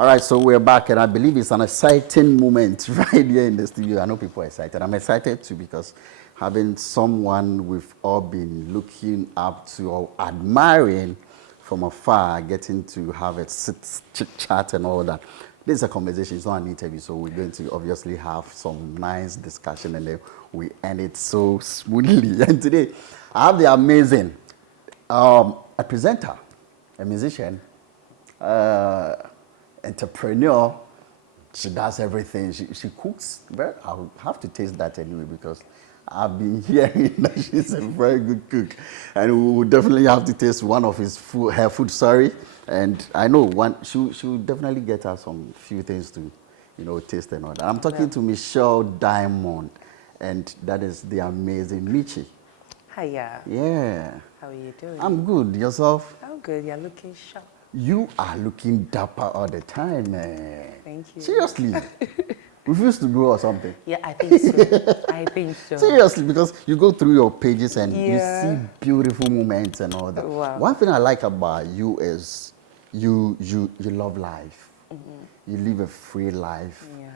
All right, so we're back, and I believe it's an exciting moment right here in the studio. I know people are excited. I'm excited too because having someone we've all been looking up to or admiring from afar, getting to have a chit-chat and all that. This is a conversation, it's not an interview, so we're going to obviously have some nice discussion and then we end it so smoothly. And today, I have the amazing a presenter, a musician, entrepreneur. She does everything. She cooks. I'll have to taste that anyway because I've been hearing that she's a very good cook, and we will definitely have to taste one of her food. Sorry, and I know she'll definitely get us some few things to, taste and all that. I'm talking to Michelle Diamond, and that is the amazing Michy. Hiya. Yeah. How are you doing? I'm good. Yourself? I'm good. You're looking sharp. You are looking dapper all the time, man. Thank you. Seriously. Refuse to grow or something? Yeah, I think so. I think so. Seriously, because you go through your pages and you Yeah. see beautiful moments and all that. Wow. One thing I like about you is you love life. You live a free life. Yeah.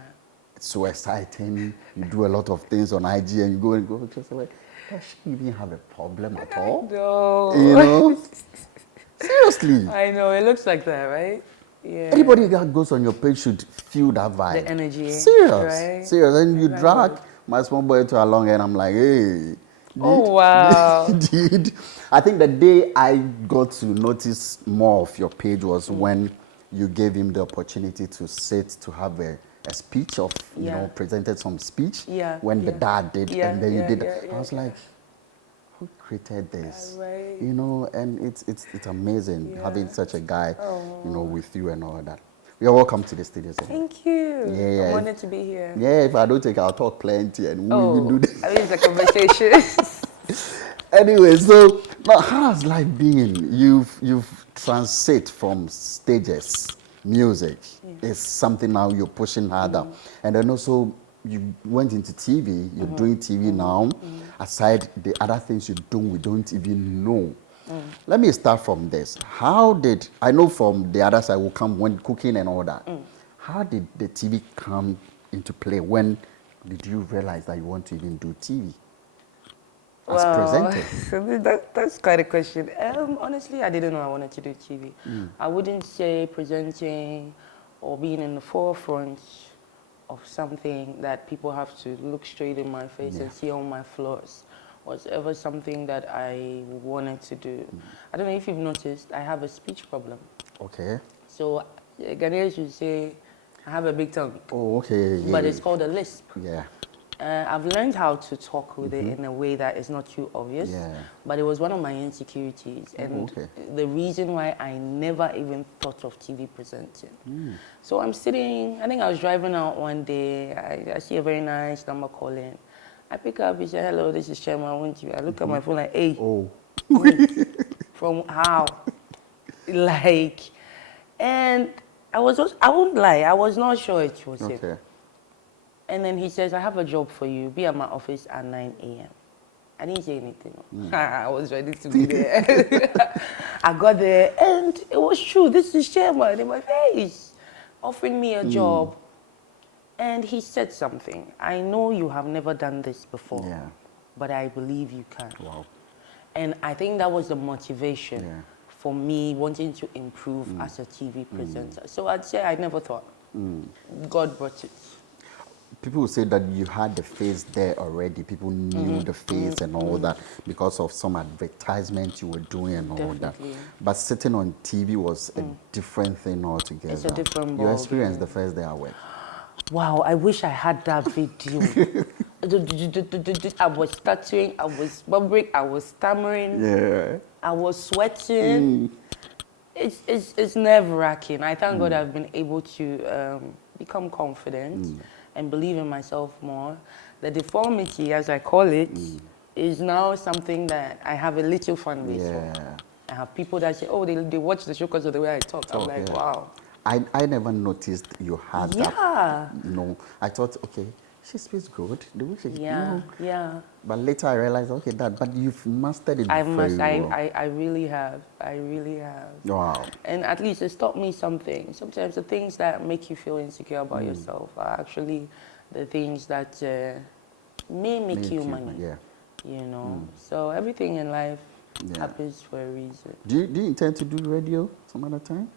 It's so exciting. You do a lot of things on IG and you go just like, does she even have a problem at all? No. You know? Seriously. I know. It looks like that, right? Yeah. Anybody that goes on your page should feel that vibe. The energy. Serious. Right? Serious. And you Right. drag my small boy to along and I'm like, hey. Oh, wow. Dude. I think the day I got to notice more of your page was when you gave him the opportunity to sit to have a speech of, presented some speech. Yeah. When the dad did, and then you did. I was yeah. like, who created this? Yeah, right. And it's amazing having such a guy, Oh. with you and all that. You're welcome to the studio. Thank you. Yeah. I wanted to be here. Yeah, if I don't take, I'll talk plenty and we will do this. I mean, it's a conversation. Anyway, so now how's life been? You've transit from stages, music is something now you're pushing harder, and then also you went into TV. You're doing TV now. Aside the other things you're doing, we don't even know. Let me start from this. I know from the other side will come when cooking and all that. How did the TV come into play? When did you realize that you want to even do TV? As presenter? That's quite a question. Honestly, I didn't know I wanted to do TV. I wouldn't say presenting or being in the forefront of something that people have to look straight in my face and see all my flaws was ever something that I wanted to do. I don't know if you've noticed, I have a speech problem. Okay. So Ghanaians would say, I have a big tongue. Oh, okay. Yeah. But it's called a lisp. Yeah. I've learned how to talk with it in a way that is not too obvious, but it was one of my insecurities, and the reason why I never even thought of TV presenting. So I'm sitting, I think I was driving out one day, I see a very nice number calling. I pick up, he said, hello, this is Chairman, I want you. I look at my phone like, hey, from how? And I won't lie, I was not sure it was him. And then he says, I have a job for you. Be at my office at 9 a.m. I didn't say anything. I was ready to be there. I got there, and it was true. This is Chairman in my face, offering me a job. And he said something. I know you have never done this before, but I believe you can. Wow. And I think that was the motivation for me wanting to improve as a TV presenter. So I'd say I never thought. God brought it. People will say that you had the face there already. People knew the face and all that because of some advertisement you were doing and all that. But sitting on TV was a different thing altogether. It's a different ball. Your experience the first day I went. Wow, I wish I had that video. I was stuttering, I was bubbling, I was stammering, I was sweating. It's nerve-wracking. I thank God I've been able to become confident and believe in myself more. The deformity, as I call it, is now something that I have a little fun with. I have people that say, oh, they watch the show because of the way I talk. I'm like, wow. I never noticed you had that. No, I thought, okay, she speaks good. The way she, Yeah, yeah. But later I realized, okay, but you've mastered it very well. I really have. I really have. Wow. And at least it's taught me something. Sometimes the things that make you feel insecure about yourself are actually the things that may make you money. Yeah. You know. So everything in life happens for a reason. Do you intend to do radio some other time?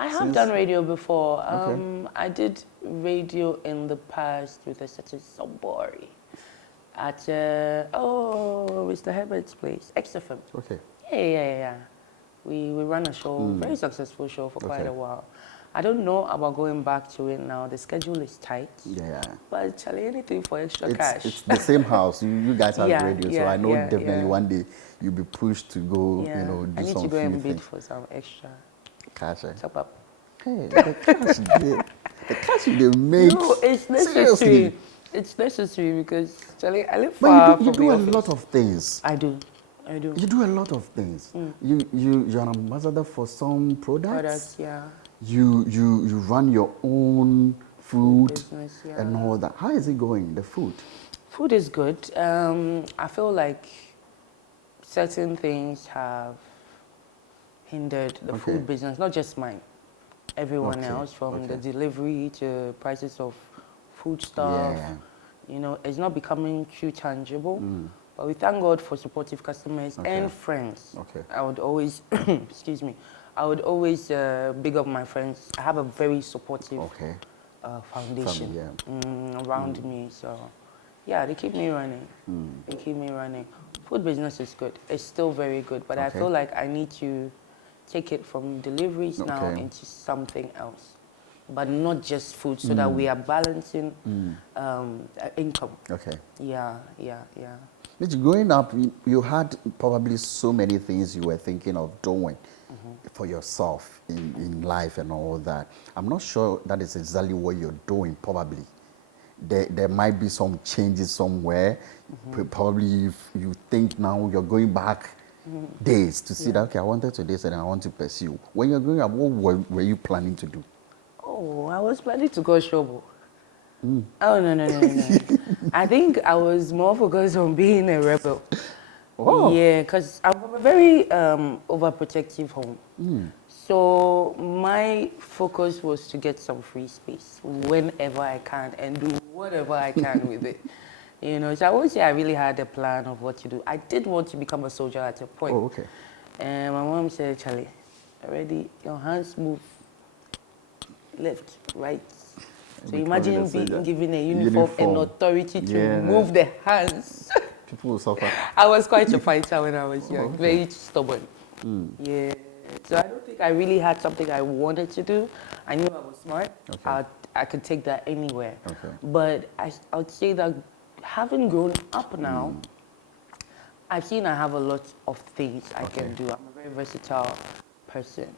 I have done radio before. Okay. I did radio in the past with a certain stonebwoy at Mr. Herbert's place, XFM. Okay. Yeah. We ran a show, very successful show for quite a while. I don't know about going back to it now. The schedule is tight. Yeah. But Charlie, anything for extra cash. It's the same house. You guys have radio, so I know yeah, definitely one day you'll be pushed to go, Yeah. do I need some to go and few bid things. for some extra Cash. top up. Hey, the cash they make. No, it's necessary. Seriously. It's necessary because Charlie, I live But far you from do the a office. lot of things. I do. You do a lot of things. You're an ambassador for some products. Yeah. You run your own food Business, yeah. and all that. How is it going? The food? Food is good. I feel like certain things have hindered the food business, not just mine. Everyone else, from the delivery to prices of food stuff. Yeah. You know, it's not becoming too tangible. But we thank God for supportive customers and friends. Okay. I would always, excuse me, I would always big up my friends. I have a very supportive foundation around me. So, yeah, they keep me running. They keep me running. Food business is good. It's still very good. But I feel like I need to take it from deliveries now into something else. But not just food, so that we are balancing income. Okay. Yeah. Michy, growing up, you had probably so many things you were thinking of doing for yourself in life and all that. I'm not sure that is exactly what you're doing, probably. There might be some changes somewhere. Probably if you think now you're going back days to see that, okay, I wanted to do this and I want to pursue. When you're growing up, what were you planning to do? Oh, I was planning to go shovel. Oh, no. I think I was more focused on being a rebel. Oh. Yeah, because I'm from a very overprotective home. So my focus was to get some free space whenever I can and do whatever I can with it. You know, so I won't say I really had a plan of what to do. I did want to become a soldier at a point. Oh, okay. And my mom said, Charlie, already your hands move left, right. So imagine being given a uniform and authority to move the hands. People will suffer. I was quite a fighter when I was young, very stubborn. Yeah. So I don't think I really had something I wanted to do. I knew I was smart. I could take that anywhere. But I would say that having grown up now, I've seen I have a lot of things I can do. I'm a very versatile person.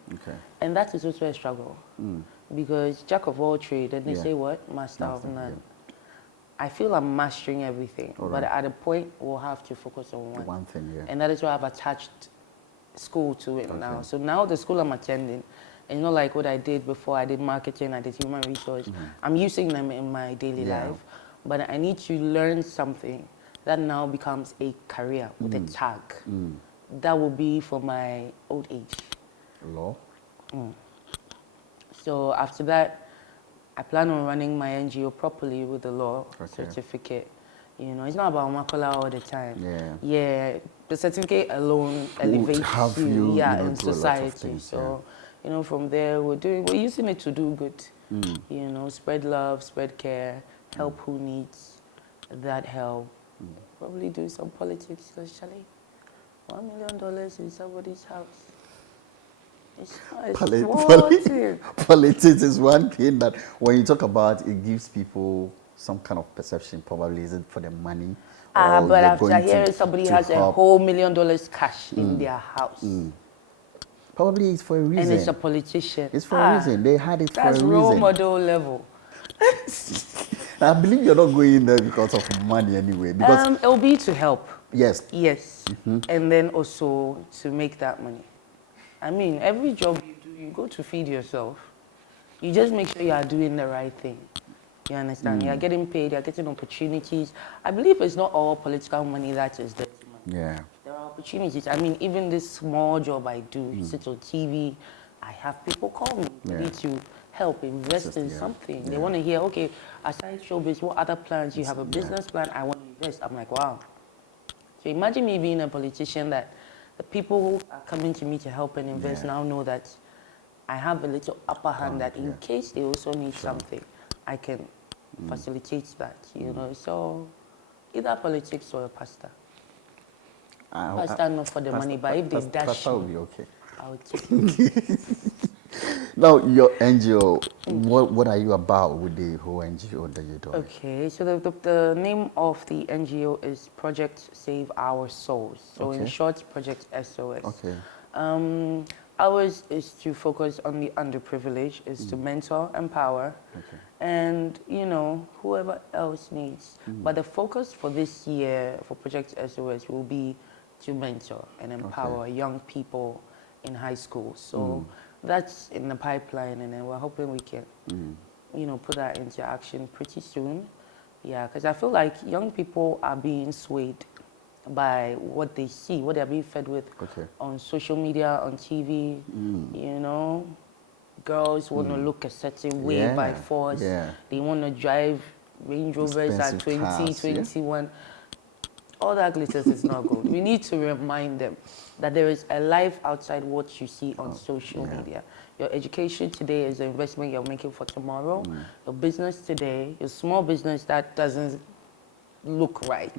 And that is also a struggle. Because jack of all trades, and they say what? Master of none. I feel I'm mastering everything. But at a point, we'll have to focus on one thing, And that is why I've attached school to it now. So now the school I'm attending, it's not like what I did before. I did marketing, I did human resource. I'm using them in my daily life. But I need to learn something that now becomes a career with a tag. That will be for my old age. Law? So after that, I plan on running my NGO properly with the law certificate. You know, it's not about Makola all the time. Yeah, the certificate alone elevates you in society. So, you know, from there, we're using it to do good. You know, spread love, spread care, help who needs that help. Probably do some politics, because Charlie, $1 million in somebody's house. Politics is one thing that when you talk about, it gives people some kind of perception. Probably is it for the money? But after hearing somebody has a whole $1 million cash in their house. Probably it's for a reason. And it's a politician. It's for a reason. They had it for a reason. That's role model level. I believe you're not going there because of money anyway. Because it'll be to help. Yes. And then also to make that money. I mean, every job you do, you go to feed yourself. You just make sure you are doing the right thing. You understand? You're getting paid, you're getting opportunities. I believe it's not all political money that is dirty money. Yeah. There are opportunities. I mean, even this small job I do, sit on TV, I have people call me. They need to help invest in something. They want to hear, okay, aside showbiz, what other plans? You have a business plan, I want to invest. I'm like, wow. So imagine me being a politician that the people who are coming to me to help and invest now know that I have a little upper hand that in case they also need something, I can facilitate that, you know. So either politics or a pastor. Pastor not for the money, but if they dash pastor will me, be okay. I would take it. Now, your NGO, what are you about with the whole NGO that you're doing? Okay, so the name of the NGO is Project Save Our Souls. So in short, Project SOS. Okay. Ours is to focus on the underprivileged, is to mentor, empower, and, you know, whoever else needs. But the focus for this year for Project SOS will be to mentor and empower young people in high school. So that's in the pipeline, and then we're hoping we can, you know, put that into action pretty soon. Yeah, because I feel like young people are being swayed by what they see, what they're being fed with on social media, on TV. You know, girls want to look a certain way by force. They want to drive Range Rovers at 20, 21. All that glitters is not gold. We need to remind them that there is a life outside what you see on social media. Your education today is the investment you're making for tomorrow. Your business today, your small business that doesn't look right,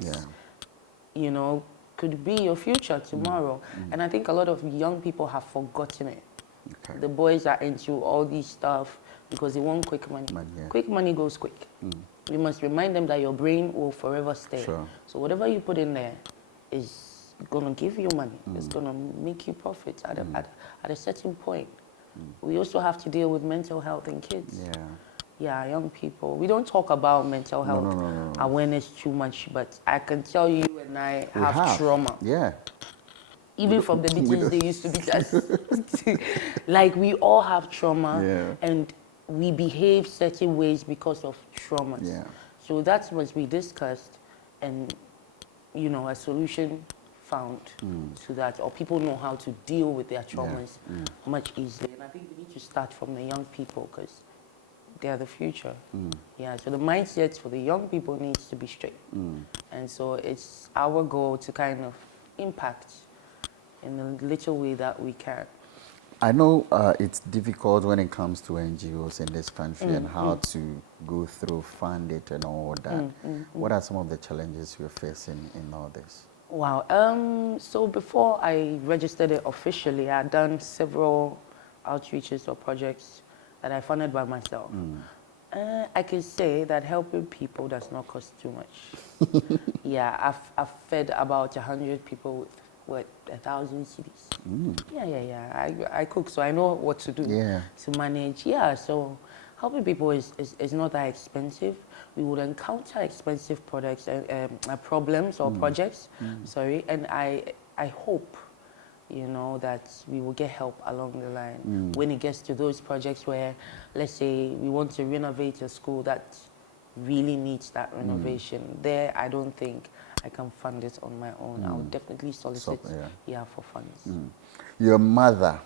you know, could be your future tomorrow. And I think a lot of young people have forgotten it. The boys are into all these stuff because they want quick money. Quick money goes quick. We must remind them that your brain will forever stay. So whatever you put in there is going to give you money. It's going to make you profit at a certain point. We also have to deal with mental health in kids. Yeah, young people. We don't talk about mental health awareness too much, but I can tell you and I have trauma. Even from the beaches they used to beat us. Like, we all have trauma and we behave certain ways because of traumas. So that must be discussed and, you know, a solution found to that, or people know how to deal with their traumas much easier. And I think we need to start from the young people because they are the future. Yeah, so the mindset for the young people needs to be straight. And so it's our goal to kind of impact in the little way that we can. I know it's difficult when it comes to NGOs in this country and how to go through, fund it and all that. What are some of the challenges you're facing in all this? Wow. So before I registered it officially, I had done several outreaches or projects that I funded by myself. I can say that helping people does not cost too much. Yeah, I've fed about 100 people with, what, 1,000 CDs. I cook, so I know what to do to manage. Yeah, so helping people is not that expensive. We would encounter expensive products problems or projects, sorry, and I hope, you know, that we will get help along the line when it gets to those projects where, let's say, we want to renovate a school that really needs that renovation. There, I don't think I can fund it on my own. I would definitely solicit for funds. Your mother,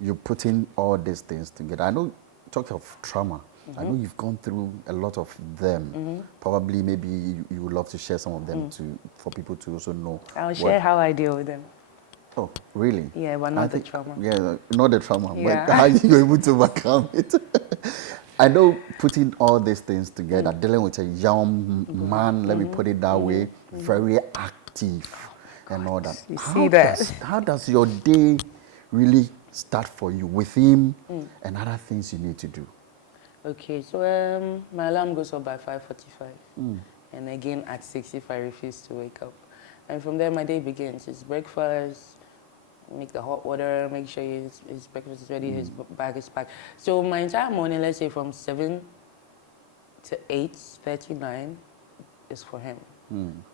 you're putting all these things together. I know, talk of trauma. I know you've gone through a lot of them. Probably, maybe you would love to share some of them for people to also know. I'll share how I deal with them. Oh, really? Yeah, but not the trauma. Yeah, not the trauma, but how you're able to overcome it. I know putting all these things together, dealing with a young man, let me put it that way, very active and all that. You see that? How does your day really start for you with him and other things you need to do? Okay, so my alarm goes up by 5:45, and again at 6 if I refuse to wake up. And from there, my day begins. It's breakfast, make the hot water, make sure his breakfast is ready, his bag is packed. So my entire morning, let's say from 7 to 8:39, is for him.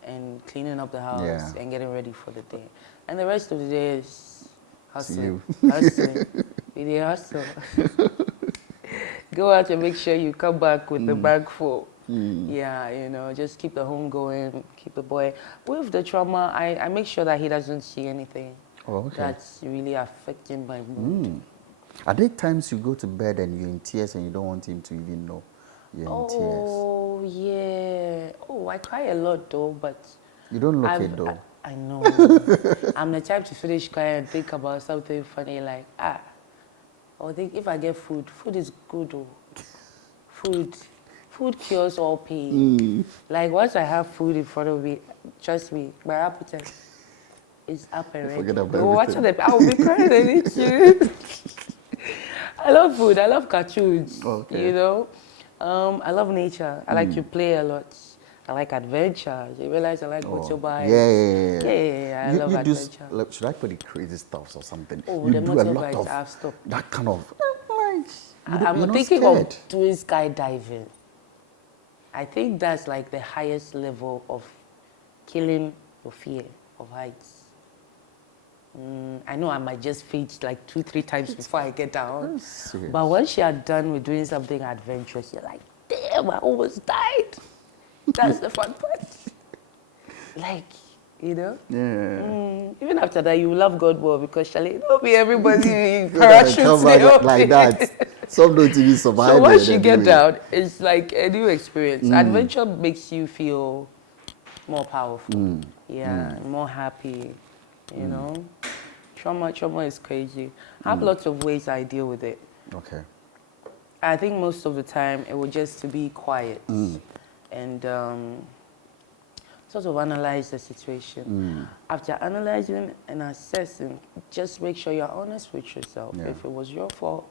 And cleaning up the house and getting ready for the day. And the rest of the day is hustling. Hustling. We hustle. Go out and make sure you come back with the bag full. Yeah, you know, just keep the home going, keep the boy. With the trauma, I make sure that he doesn't see anything that's really affecting my mood. Are there times you go to bed and you're in tears and you don't want him to even know you're in tears? Oh, yeah. Oh, I cry a lot though, but... You don't look it though. I know. I'm the type to finish crying and think about something funny like, or think if I get food is good though. Food cures all pain. Like once I have food in front of me, trust me, my appetite is up and ready. Forget about everything. I will be crying and eat you. I love food. I love cartoons. Okay. You know, I love nature. I like to play a lot. I like adventure. You realize I like motorbikes. Yeah. I love adventure. Should I put the crazy stuff or something? Oh, you the do a lot motorbikes, of I've stopped. that kind of. I'm thinking of doing skydiving. I think that's like the highest level of killing your fear of heights. I know I might just faint like 2-3 times before I get down. But once you're done with doing something adventurous, you're like, damn, I almost died. That's the fun part. Like, you know? Yeah. Even after that, you love God more because Charlie, don't be everybody parachutes like that. Some don't even survive. So once you get down, it's like a new experience. Adventure makes you feel more powerful. More happy. You know? Trauma is crazy. I have lots of ways I deal with it. Okay. I think most of the time it would just to be quiet and sort of analyze the situation. After analyzing and assessing, just make sure you're honest with yourself. Yeah. If it was your fault,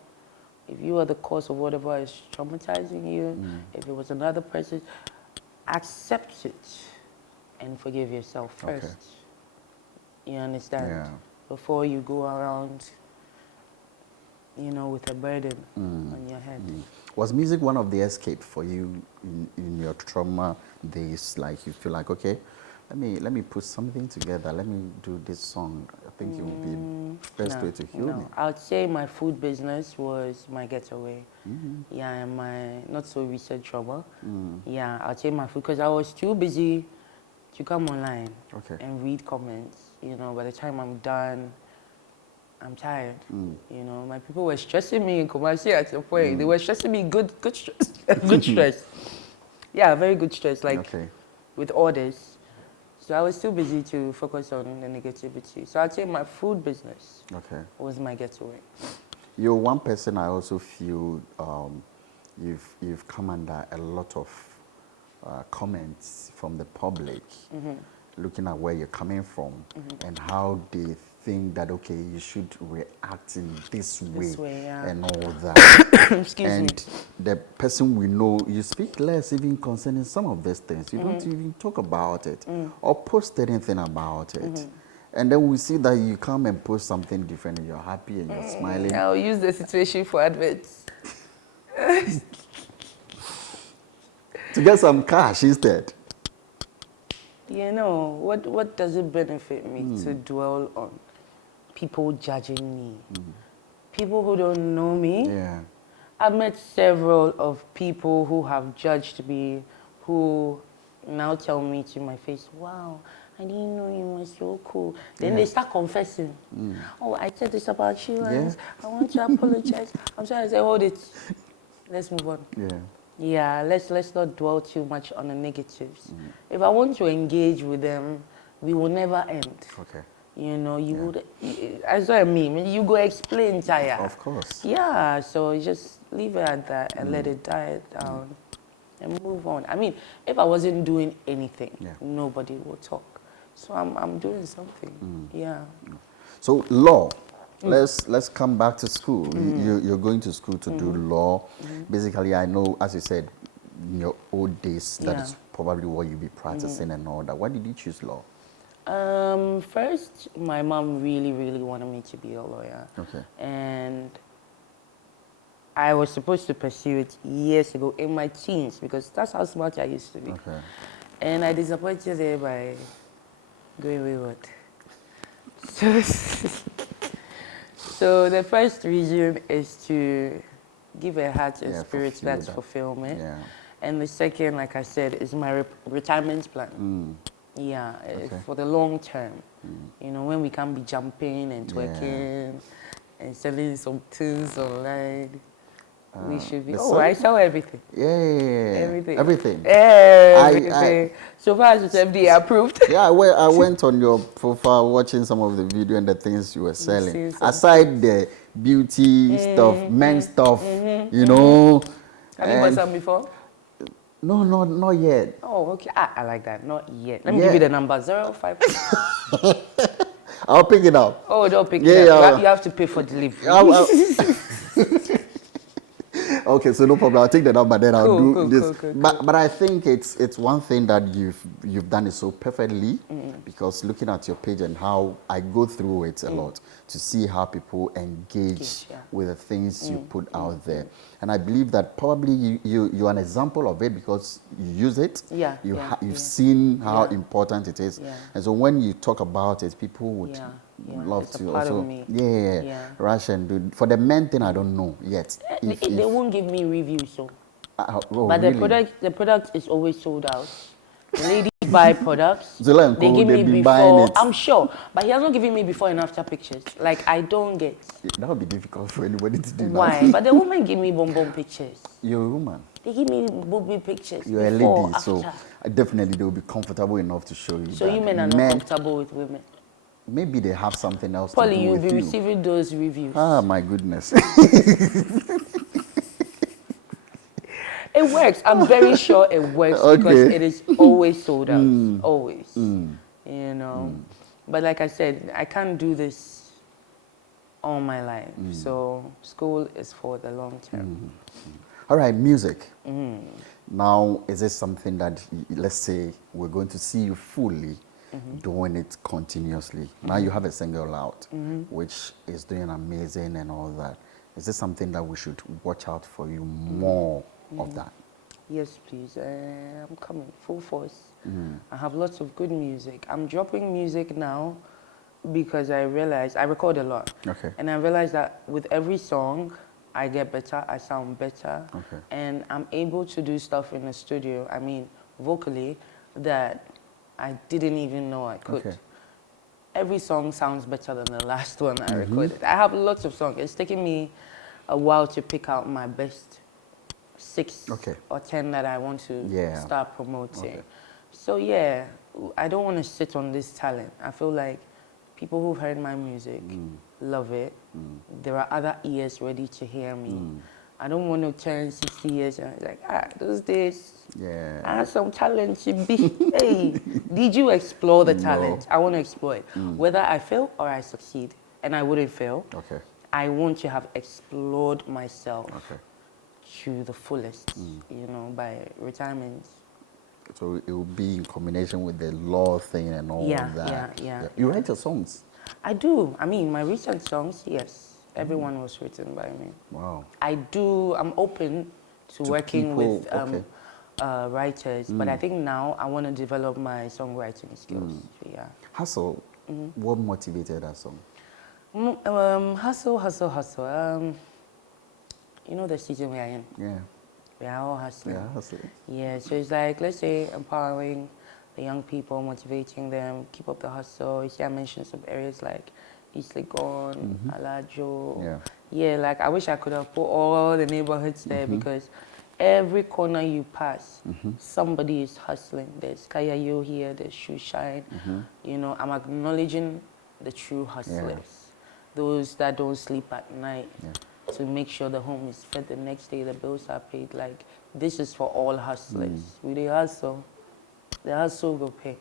if you are the cause of whatever is traumatizing you, if it was another person, accept it and forgive yourself first. Okay. You understand? Yeah. Before you go around, you know, with a burden on your head. Was music one of the escape for you in your trauma days? Like you feel like, okay, let me put something together. Let me do this song. I think it would be best way to heal me. I would say my food business was my getaway. Yeah, and my not so recent trauma. Yeah, I'd say my food because I was too busy to come online and read comments. You know, by the time I'm done, I'm tired. You know, my people were stressing me in Kumasi at a point. They were stressing me good stress. Good stress. Yeah, very good stress, like with orders. So I was too busy to focus on the negativity. So I'd say my food business was my getaway. You're one person I also feel you've come under a lot of comments from the public, looking at where you're coming from and how they think that, okay, you should react in this way and all that. Excuse me. The person we know, you speak less even concerning some of these things. You don't even talk about it or post anything about it. And then we see that you come and post something different and you're happy and you're smiling. I'll use the situation for adverts. To get some cash instead. You know, what does it benefit me to dwell on people judging me? People who don't know me. Yeah. I've met several of people who have judged me, who now tell me to my face, wow, I didn't know you were so cool. Then they start confessing. Oh, I said this about you, and I want to apologize. I'm sorry. I say, hold it. Let's move on. Yeah, let's not dwell too much on the negatives. If I want to engage with them, we will never end. You know, you would, as I mean, you go explain, Jaya. Of course. Yeah, so just leave it at that and let it die down and move on. I mean, if I wasn't doing anything, nobody would talk. So I'm doing something. So law. Let's come back to school. You're going to school to do law. Basically, I know, as you said, in your old days, that is probably what you'll be practicing and all that. Why did you choose law? First, my mom really, really wanted me to be a lawyer. And I was supposed to pursue it years ago in my teens because that's how smart I used to be. And I disappointed her by going wayward. So the first reason is to give a heart and spirit that's fulfillment. Yeah. And the second, like I said, is my retirement plan. Yeah, for the long term. You know, when we can be jumping and twerking and selling some tunes online. We should be. Oh, I sell everything. Yeah. Everything. Everything. Everything. So far as it's FDA approved. Yeah, I went on your profile watching some of the video and the things you were selling. Aside the beauty stuff, men's stuff, you know. Have you bought some before? No, not yet. Oh, okay. I like that. Not yet. Let me give you the number 05. I'll pick it up. Oh, don't pick it up. You have to pay for delivery. Okay, so no problem. I'll take the number, then I'll do this. But I think it's one thing that you've done it so perfectly, because looking at your page and how I go through it a lot to see how people engage with the things you put out there. And I believe that probably you're an example of it because you use it. Yeah. You've seen how important it is. Yeah. And so when you talk about it, people would love it's to a part also of me. rush and do. For the men thing, I don't know yet. They won't give me reviews, so. But really? the product is always sold out. The ladies buy products. Zola they give me before. I'm sure, but he has not given me before and after pictures. Like I don't get. That would be difficult for anybody to do. Why? But the women give me bonbon pictures. You're a woman. They give me booby pictures. You're a lady, so definitely they will be comfortable enough to show you. So you men are not comfortable with women. Maybe they have something else Polly, to do with you. You'll be receiving those reviews. Ah, my goodness. It works. I'm very sure it works because it is always sold out. Always. You know. But like I said, I can't do this all my life. So school is for the long term. All right, music. Now, is this something that, let's say, we're going to see you fully doing it continuously? Now you have a single out, which is doing amazing and all that. Is this something that we should watch out for you more of that? Yes, please. I'm coming full force. I have lots of good music. I'm dropping music now because I realized I record a lot. And I realized that with every song, I get better, I sound better, and I'm able to do stuff in the studio, I mean, vocally, that I didn't even know I could. Every song sounds better than the last one I recorded. I have lots of songs. It's taking me a while to pick out my best 6 or 10 that I want to start promoting. So yeah, I don't want to sit on this talent. I feel like people who've heard my music love it. There are other ears ready to hear me. I don't want to turn 60 years and like, those days, I had some talent to be. Hey, did you explore the talent? I want to explore it. Whether I fail or I succeed, and I wouldn't fail, I want to have explored myself to the fullest, you know, by retirement. So it will be in combination with the law thing and all that. You write your songs? I do. I mean, my recent songs, yes. Everyone was written by me. Wow. I'm open to working with writers, but I think now I want to develop my songwriting skills. Hustle, what motivated that song? Hustle. You know the season we are in? Yeah. We are all hustling. Yeah, hustling. Yeah, so it's like, let's say, empowering the young people, motivating them, keep up the hustle. You see, I mentioned some areas like East Legon, Alajo. Yeah, like I wish I could have put all the neighborhoods there because every corner you pass, somebody is hustling. There's Kayayo here, there's Shoe Shine. You know, I'm acknowledging the true hustlers, those that don't sleep at night. To make sure the home is fed the next day, the bills are paid. Like, this is for all hustlers. We they hustle. The hustle go pay.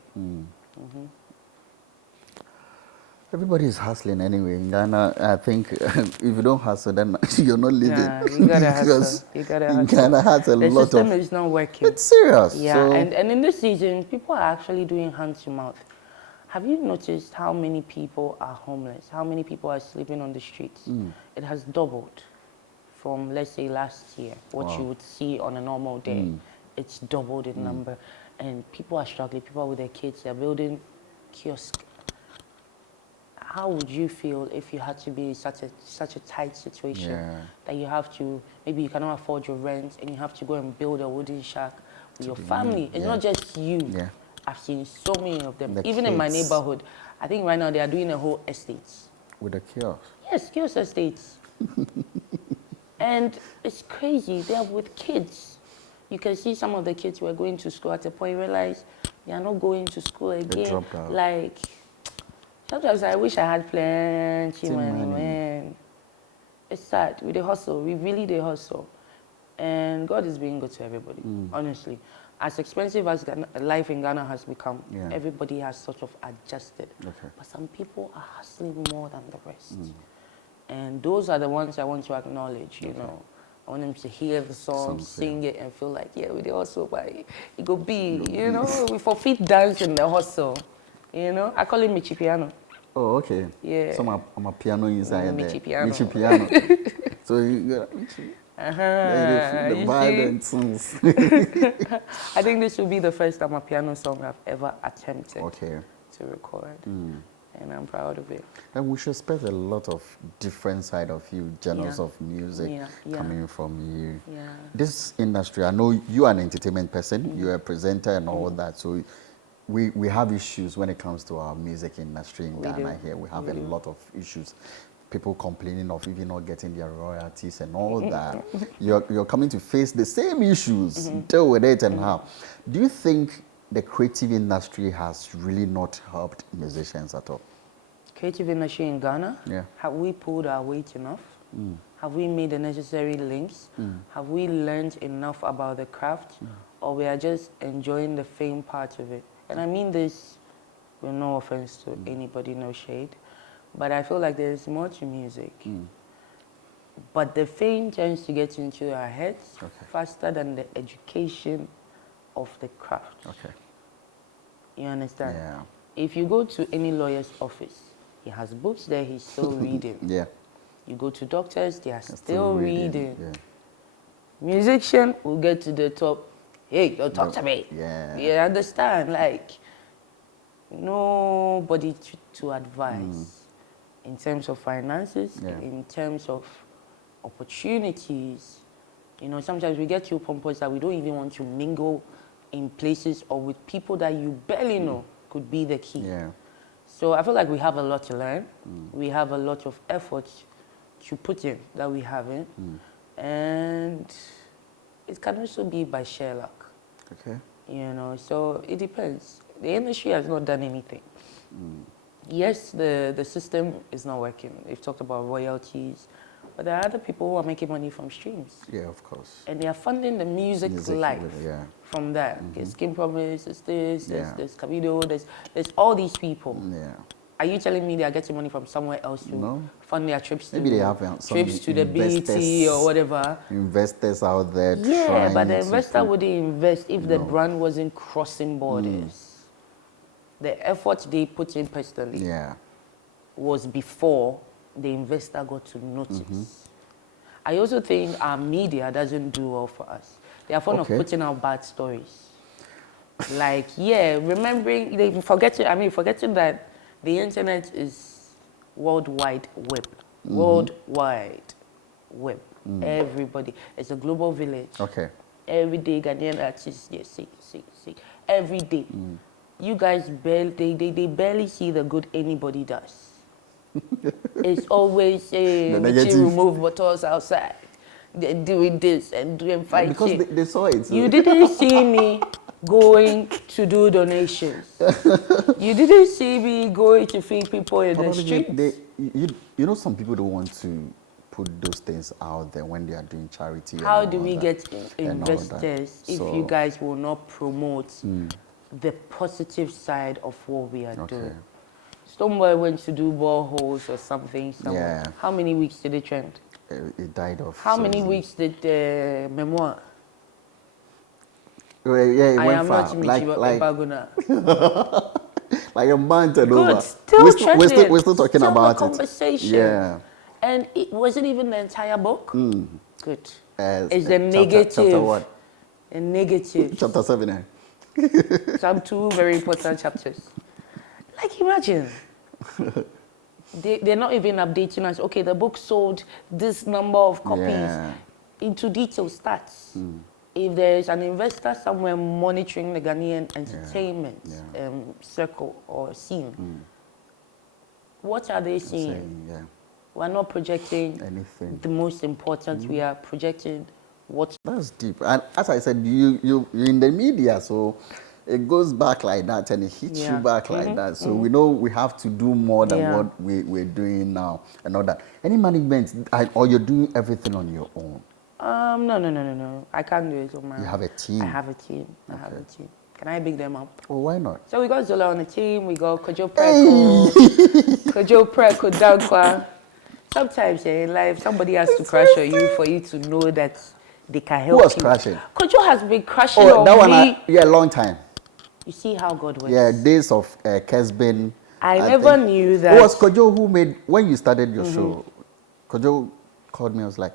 Everybody is hustling anyway. In Ghana, I think if you don't hustle, then you're not living. Yeah, you gotta hustle. You gotta hustle. In Ghana has a lot of... The system is not working. It's serious. Yeah, so. and in this season, people are actually doing hand to mouth. Have you noticed how many people are homeless? How many people are sleeping on the streets? It has doubled from, let's say, last year. What you would see on a normal day, it's doubled in number. And people are struggling. People with their kids, they're building kiosks. how would you feel if you had to be in such a tight situation that you have to, maybe you cannot afford your rent and you have to go and build a wooden shack with your family? It's not just you. Yeah. I've seen so many of them. The Even in my kids. neighborhood, I think right now they are doing a whole estate. With the kiosk. Yes, kiosk estates. And it's crazy. They're with kids. You can see some of the kids who are going to school at a point realize they are not going to school again. They dropped out. Like, sometimes I wish I had plenty money, man. It's sad. We dey hustle. We really dey hustle. And God is being good to everybody, honestly. As expensive as life in Ghana has become, everybody has sort of adjusted. Okay. But some people are hustling more than the rest. And those are the ones I want to acknowledge, you know. I want them to hear the song, sing it, and feel like, yeah, we dey hustle, but it go be, you know, we forfeit dance in the hustle. You know, I call it Michy piano. Oh, okay. Yeah. So I'm a piano inside there. Michy piano. Michy piano. So you got Michy. The violent songs. I think this will be the first time a piano song I've ever attempted to record. And I'm proud of it. And we should expect a lot of different side of you, genres of music coming from you. Yeah. This industry, I know you are an entertainment person, you're a presenter and all that, so we have issues when it comes to our music industry in Ghana here. We have a lot of issues. People complaining of even not getting their royalties and all that. You're coming to face the same issues, deal with it and how. Do you think the creative industry has really not helped musicians at all? Creative industry in Ghana? Yeah. Have we pulled our weight enough? Have we made the necessary links? Have we learned enough about the craft? Or we are just enjoying the fame part of it? And I mean this with no offense to anybody, no shade. But I feel like there's more to music. But the fame tends to get into our heads faster than the education of the craft. Okay. You understand? Yeah. If you go to any lawyer's office, he has books there, he's still reading. Yeah. You go to doctors, they are still reading. Yeah. Musician will get to the top. Hey, don't talk to me. Yeah. You understand? Like, nobody to advise in terms of finances, in terms of opportunities. You know, sometimes we get to pompous that we don't even want to mingle in places or with people that you barely know could be the key. Yeah. So I feel like we have a lot to learn. We have a lot of effort to put in that we haven't. And it can also be by sheer luck. Okay. You know, so it depends. The industry has not done anything. Yes, the system is not working. We've talked about royalties, but there are other people who are making money from streams. Yeah, of course. And they are funding the music life from that. There's Skin Promise, there's there's Davido, there's all these people. Yeah. Are you telling me they are getting money from somewhere else to fund their trips to maybe they have some trips to the BT or whatever? Investors out there. Yeah, but the investor wouldn't invest if the brand wasn't crossing borders. The effort they put in personally was before the investor got to notice. I also think our media doesn't do well for us. They are fond of putting out bad stories. Like, forgetting that the internet is worldwide web. Worldwide web. Everybody. It's a global village. Okay. Every day, Ghanaian artists get sick. Every day. You guys they barely see the good anybody does. It's always Michy remove bottles outside. They're doing this and doing fighting. Because they saw it. So. You didn't see me going to do donations. You didn't see me going to feed people in the streets. You know, some people don't want to put those things out there when they are doing charity. How do we get investors if you guys will not promote the positive side of what we are doing? Stonebwoy went to do boreholes or something somewhere. How many weeks did it trend? It died off. How many weeks did the memoir? It I went am far. not Michy, Baguna. Like a month and over. Still we're still talking about conversation. Yeah. And it wasn't even the entire book. Good. It's the chapter, negative. Chapter what? The negative. Chapter 7. Some two very important chapters. Like, imagine. they're not even updating us. Okay, the book sold this number of copies. Yeah. Into detail stats. If there's an investor somewhere monitoring the Ghanaian entertainment circle or scene, what are they seeing? We're not projecting anything. The most important. We are projecting what. That's deep. And as I said, you're in the media, so it goes back like that and it hits you back like that. So we know we have to do more than what we're doing now and all that. Any management, or you're doing everything on your own? No. I can't do it on my own. You have a team? I have a team. I have a team. Can I big them up? Oh, why not? So we got Zola on the team. We got Kojo Preko, Kojo Preko, Dankwa. Sometimes in life, somebody has to crash on you for you to know that they can help you. Who was crashing? Kojo has been crashing on that me. Yeah, long time. You see how God works. Yeah, days of Kesbin. I never knew that. It was Kojo who made, when you started your show, Kojo called me, I was like,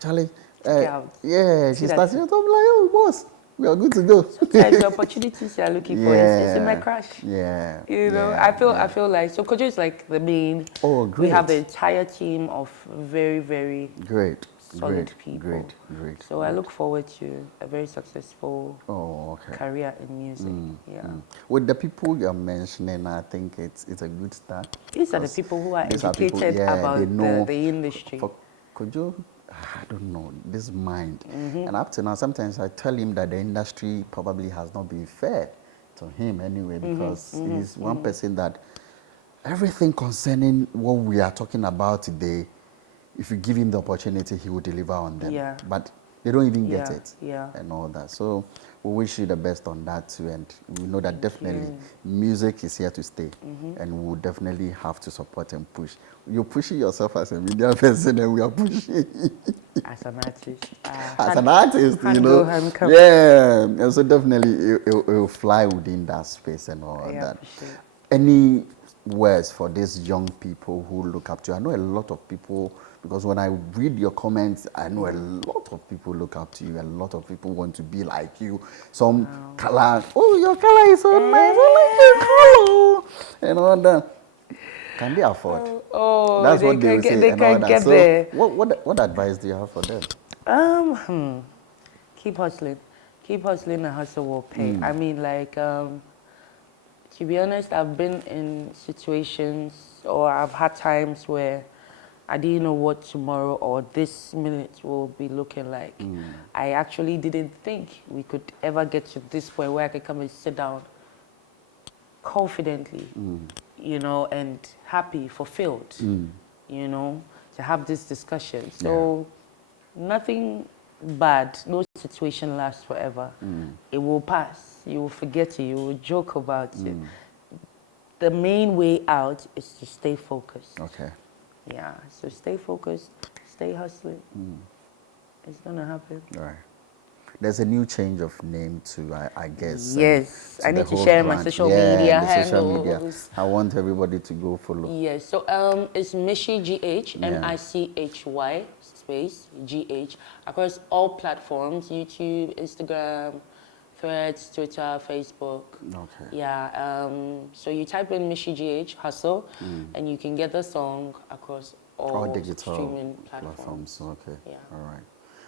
Charlie, she started, I'm like, oh, boss, we are good to go. Sometimes the opportunities you're looking for is in my crash. Yeah. You know, I feel like, so Kojo is like the main. Oh, great. We have the entire team of very, very solid people. Great. So I look forward to a very successful career in music. With the people you're mentioning, I think it's a good start. These are the people who are educated about the industry. For Kojo, I don't know, this mind. And up to now, sometimes I tell him that the industry probably has not been fair to him anyway, because he's one person that everything concerning what we are talking about today, if you give him the opportunity, he will deliver on them. Yeah. But they don't even get it Yeah. and all that. So we wish you the best on that too. And we know that definitely music is here to stay. And we will definitely have to support and push. You're pushing yourself as a media person and we are pushing as an artist. As an artist, you know. And so definitely it will fly within that space and all that. Any words for these young people who look up to you? I know a lot of people, because when I read your comments, I know a lot of people look up to you. A lot of people want to be like you. Some color, your color is so nice. I like your color. And all that. Can they afford? That's what they will say. They can get there. What advice do you have for them? Keep hustling. Keep hustling and hustle will pay. I mean, like, to be honest, I've been in situations, or I've had times where I didn't know what tomorrow or this minute will be looking like. I actually didn't think we could ever get to this point where I could come and sit down confidently, you know, and happy, fulfilled, you know, to have this discussion. So nothing bad, no situation lasts forever. It will pass. You will forget it. You will joke about it. The main way out is to stay focused. Okay. Yeah, so stay focused, stay hustling. It's going to happen. All right. There's a new change of name too, I guess. Yes, I need to share my social media handles. I want everybody to go follow. Yes, so it's Michy, G-H, M-I-C-H-Y, space, G-H, across all platforms, YouTube, Instagram, Threads, Twitter, Facebook. Okay. Yeah, so you type in Michy, G-H, Hustle, and you can get the song across all digital streaming platforms. Okay, all right.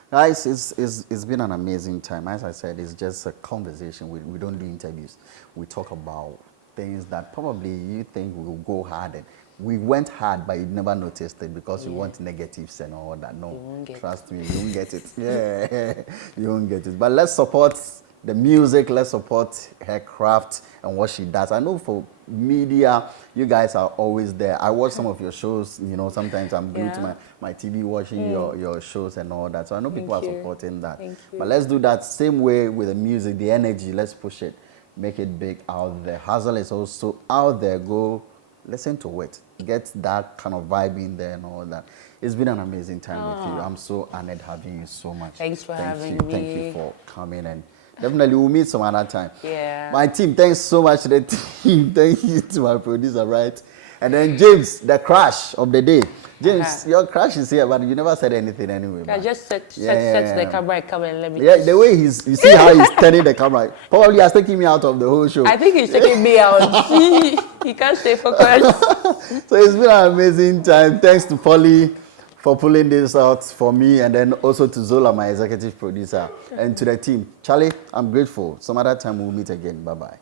Guys, it's been an amazing time. As I said, it's just a conversation. We don't do interviews. We talk about things that probably you think will go hard. And we went hard, but you never noticed it because you want negatives and all that. No, trust me, you won't get it. You won't get it. But let's support the music. Let's support her craft and what she does. I know for media, you guys are always there. I watch some of your shows, you know, sometimes I'm glued to my TV watching your shows and all that. So I know people are supporting that. But let's do that same way with the music, the energy. Let's push it, make it big out there. Hustle is also out there. Go listen to it. Get that kind of vibe in there and all that. It's been an amazing time with you. I'm so honored having you so much. Thanks for having me. Thank you for coming, and definitely we'll meet some other time. Yeah. My team, thanks so much to the team. Thank you to my producer, right? And then James, the crash of the day. James, your crush is here, but you never said anything anyway. I just set the camera and come and let me. Yeah, the way you see how he's turning the camera. Probably he's taking me out of the whole show. I think he's taking me out. He can't stay focused. So it's been an amazing time. Thanks to Polly for pulling this out for me, and then also to Zola, my executive producer, and to the team. Charlie, I'm grateful. Some other time we'll meet again. Bye-bye.